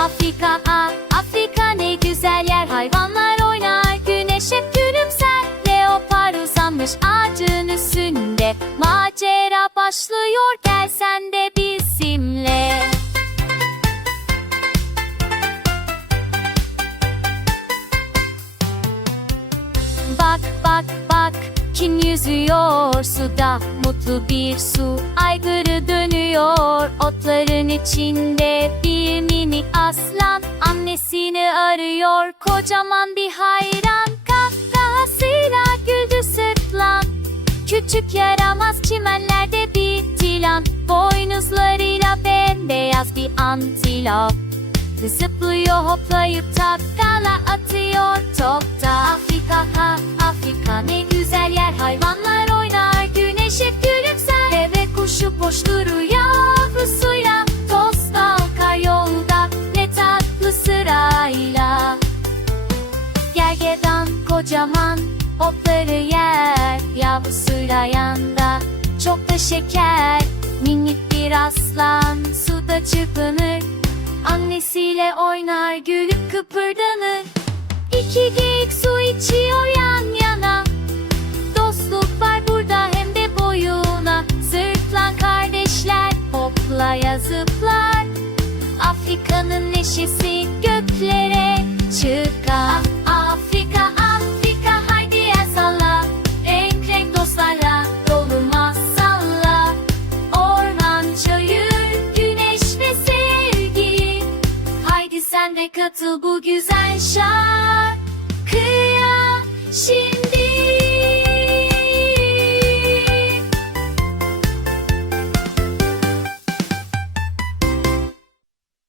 Afrika ha Afrika ne güzel yer. Hayvanlar oynar güneş hep gülümser. Leopar uzanmış ağacın üstünde. Macera başlıyor gel sen de bizimle. Bak bak bak kim yüzüyor suda? Mutlu bir su aygırı dönüyor otların içinde. bir aslan annesini arıyor. Kocaman bir hayran kahkahasıyla güldü sırtlan küçük yaramaz çimenlerde bir tilan. Boynuzlarıyla bembeyaz bir antilop. Zıplıyor hoplayıp takla atıyor kocaman otları yer Yavrusuyla yanda çok da şeker. Minik bir aslan suda çırpınır Annesiyle oynar gülüp kıpırdanır. İki geyik su içiyor yan yana Dostluk var burada hem de boyuna. Sırtlan kardeşler hoplaya zıplar Afrika'nın neşesi göklere De katıl bu güzel Şimdi